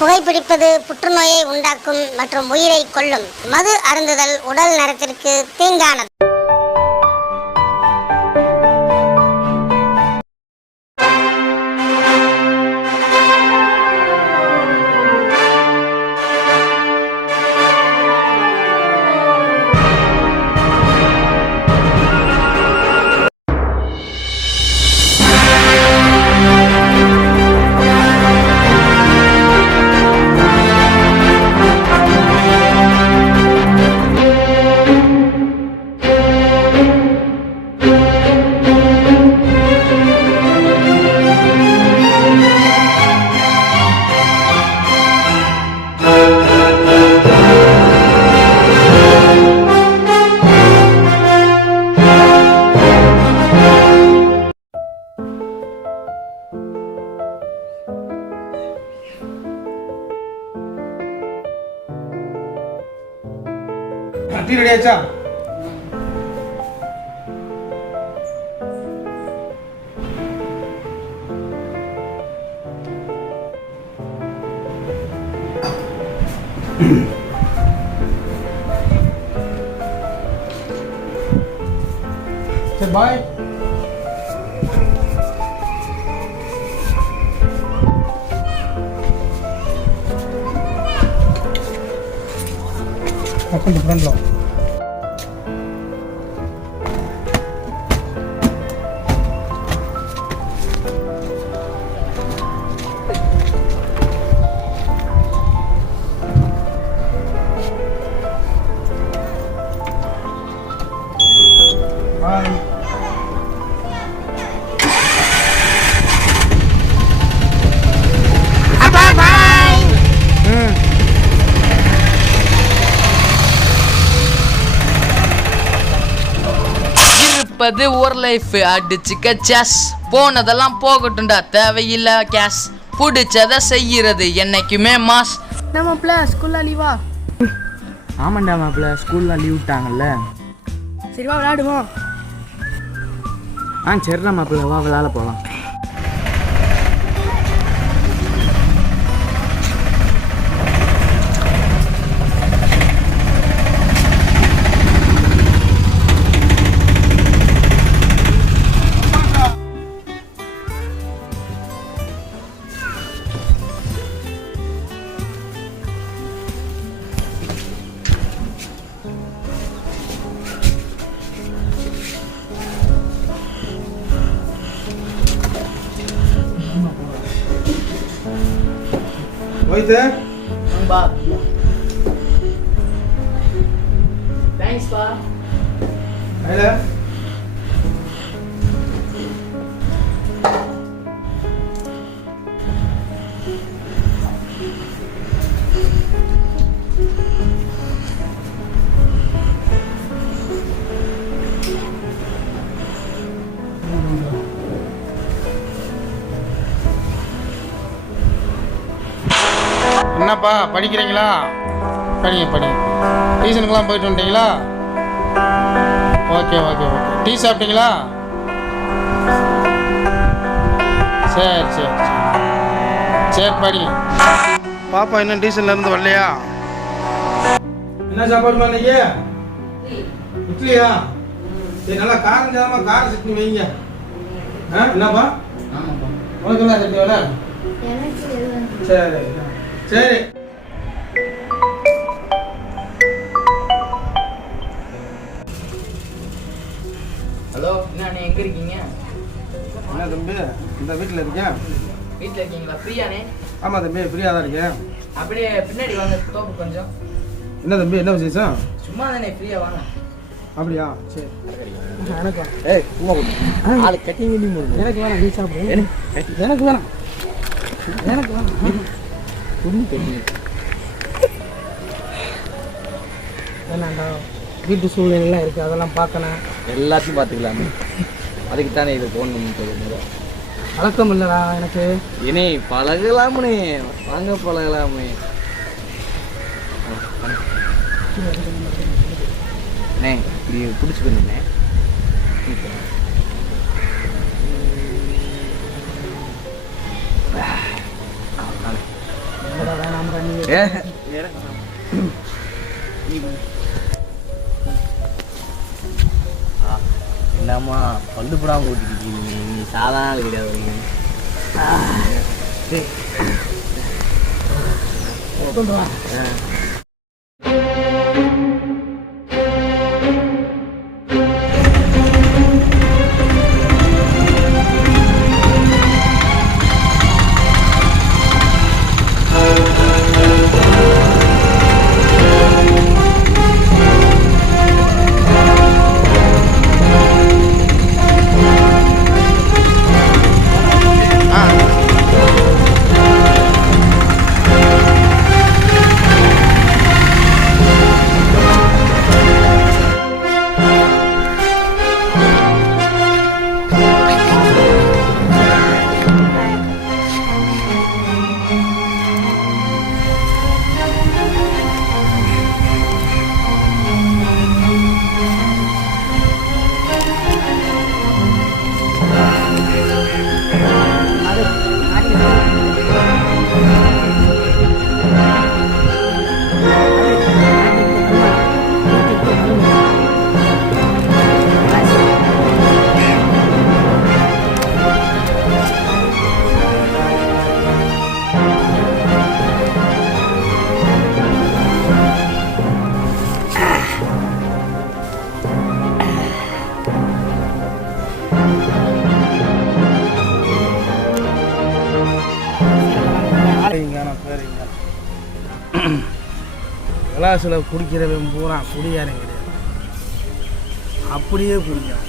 புகைப்பிடிப்பது புற்றுநோயை உண்டாக்கும் மற்றும் உயிரை கொல்லும். மது அருந்துதல் உடல் நலத்திற்கு தீங்கானது. டீ ரெடி ஆச்சா? சரி பாய். కొంచెం ఫ్రంట్లో బాయ్. இருப்பது ஒரு லைஃப், அடிச்சுக்க சாஸ். போனதெல்லாம் போகட்டும்டா, தேவையில்லை கேஷ். பிடிச்சதை செய்யறது என்னைக்குமே மாஸ். மாப்பிள்ள ஸ்கூல்ல லீவா? ஆமாண்டா மாப்பிள்ள, ஸ்கூல்லாம் லீவ் விட்டாங்கல்ல. சரிவா விளையாடுவோம். சரிடா மாப்பிள்ள, வா விளையாட போகலாம். போயிட்டு பா. தேங்க்ஸ் பா. ஐயா என்னப்பா படிக்கிறீங்களா? படிங்க. டியூஷனுக்குலாம் போயிட்டு வந்துட்டீங்களா? ஓகே. டீ சாப்பிட்டீங்களா? சரி படிங்க. பாப்பா இன்னும் டியூஷன்லேருந்து வரலையா? என்ன சாப்பாடுமா இன்னைக்கு? இட்லியா? சரி, நல்லா காரம் சாதமா கார சட்னி வைங்க. என்னப்பா? உனக்கு என்ன சட்னி வேணும்? சரி. ஹலோ, என்ன எங்க இருக்கீங்க? என்ன தம்பி, இந்த வீட்டில் இருக்கேன். வீட்டில் இருக்கீங்களா? ஃப்ரீயானே? ஆமாம் தம்பி, ஃப்ரீயாக தான் இருக்கேன். அப்படியே பின்னாடி வாங்க, தோப்பு கொஞ்சம். என்ன தம்பி, என்ன விசேஷம்? சும்மா தானே, ஃப்ரீயா வாங்க. அப்படியா? சரி. எனக்கு ஆளு கட்டி எனக்கு வேணாம், நீ சாப்பிடு. எனக்கு வேணாம். வேணாண்டா, வீட்டு சூழ்நிலைலாம் இருக்குது, அதெல்லாம் பார்க்கணும். எல்லாத்தையும் பார்த்துக்கலாமே, அதுக்கு தானே இது ஃபோன் பண்ணி பழக்கம் இல்லைடா எனக்கு. இனி பழகலாமே, வாங்க பழகலாமே. இப்படி பிடிச்சிக்கணுண்ணே. கிளம்புறா நீ ஏ என்னம்மா பல்லு படாமல் ஓட்டிக்கிட்டீங்க நீ சாதாரண ஆள் கிடையாது கொண்டு வா கிளாஸில் குடிக்கிறவன் பூரா குடியாரன் கிடையாது, அப்படியே குடிக்கிறான்.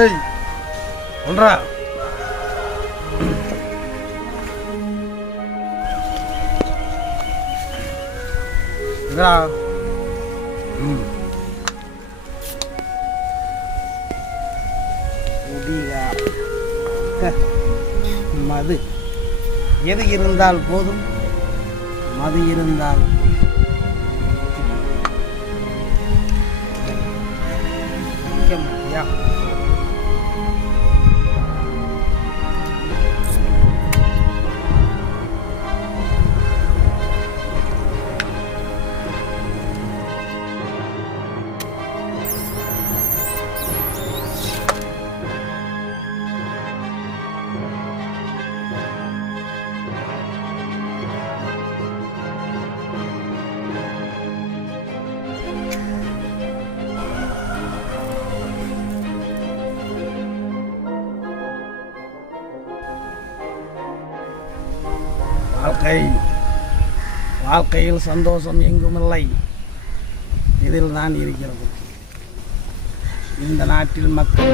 ஏய் ஒன்றா என்னடா மது எது இருந்தால் போதும், மது இருந்தால் மாட்டியா? வாழ்க்கையில் சந்தோஷம் எங்குமில்லை, இதில் தான் இருக்கிறது. இந்த நாட்டில் மக்கள்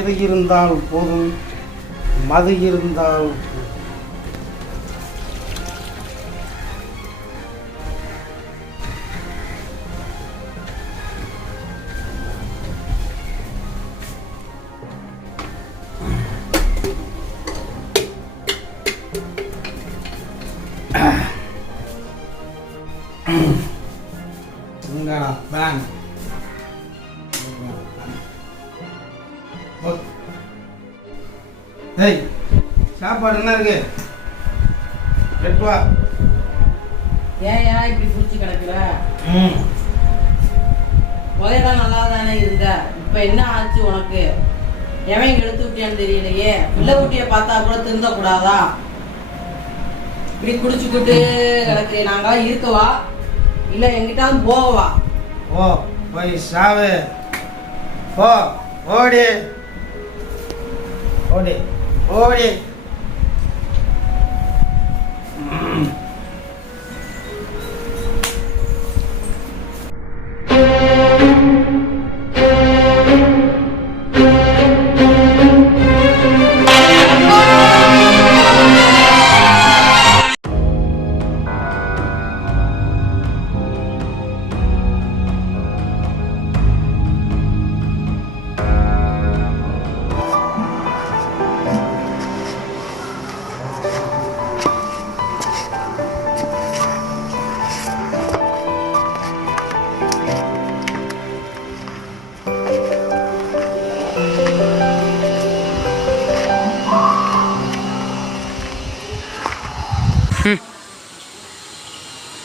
எது இருந்தால் போதும், மது இருந்தால் பேங்க் ஏய் சாப்பாடு என்ன இருக்கு? எடுத்து வா. ஏன் இப்படி புடிச்சு கிடக்குற? ம். முதல்ல நல்லா தானே இருந்த, இப்ப என்ன ஆச்சு உனக்கு? எவன் எடுத்து விட்டியான்னு தெரியலையே. பிள்ளை குட்டிய பார்த்தா கூட திருந்த கூடாதா? இப்படி குடிச்சுக்கிட்டு கிடக்கு. நாங்க இருக்கவா இல்ல எங்கிட்டாலும் போவா? ஓ போய் சாவு. போ ஓடி ஓடி ஓடி.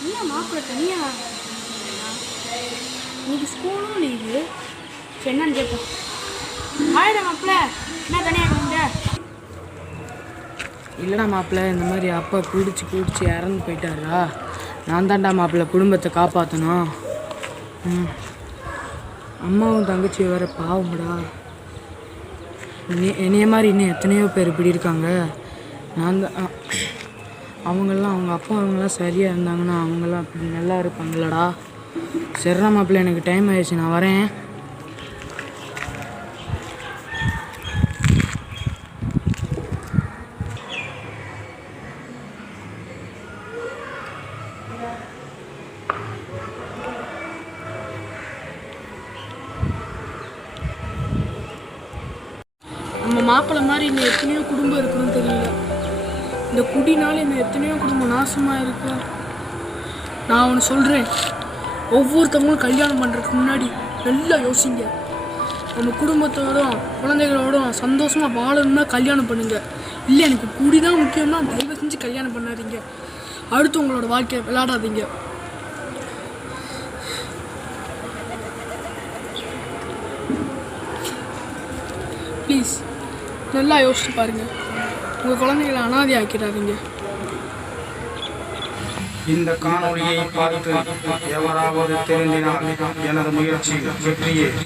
என்ன மாப்பிள்ள தனியா? இன்னைக்கு ஸ்கூலும் லீவு. என்னன்னு கேட்போம். ஆயிடா மாப்பிள்ள, என்ன தனியாக இருந்த? இல்லைடா மாப்பிள்ள, இந்த மாதிரி அப்பா குடிச்சு இறந்து போயிட்டாரா. நான் தான்டா மாப்பிள்ள குடும்பத்தை காப்பாற்றணும். அம்மாவும் தங்கச்சி வேற பாவம்டா. என்னைய மாதிரி இன்னும் எத்தனையோ பேர் இப்படி இருக்காங்க. நான் தான் அவங்கெல்லாம் அவங்க அப்பா அவங்கெல்லாம் சரியாக இருந்தாங்கன்னா அவங்கெல்லாம் அப்படி நல்லா இருப்பாங்களடா. சரிடா மாப்பிள்ள, எனக்கு டைம் ஆயிடுச்சு, நான் வரேன். நம்ம மாப்பிள்ளை மாதிரி இன்னும் எத்தனையோ குடும்பம் இருக்குன்னு தெரியல. இந்த குடினால இன்னும் எத்தனையோ குடும்பம் நாசமாக இருக்கு. நான் ஒன்று சொல்கிறேன், ஒவ்வொருத்தவங்களும் கல்யாணம் பண்ணுறதுக்கு முன்னாடி நல்லா யோசிங்க. நம்ம குடும்பத்தோடும் குழந்தைகளோடும் சந்தோஷமாக வாழணும்னா கல்யாணம் பண்ணுங்கள். இல்லை எனக்கு குடி தான் முக்கியம்னா தயவு செஞ்சு கல்யாணம் பண்ணாதீங்க. அடுத்து உங்களோட வாழ்க்கையை விளையாடாதீங்க. ப்ளீஸ் நல்லா யோசிச்சு பாருங்கள். உங்கள் குழந்தைகளை அனாதை ஆக்கிடாதீங்க. இந்த காணொளியை பார்த்து எவராவது திருந்தினால் எனது முயற்சி வெற்றியே.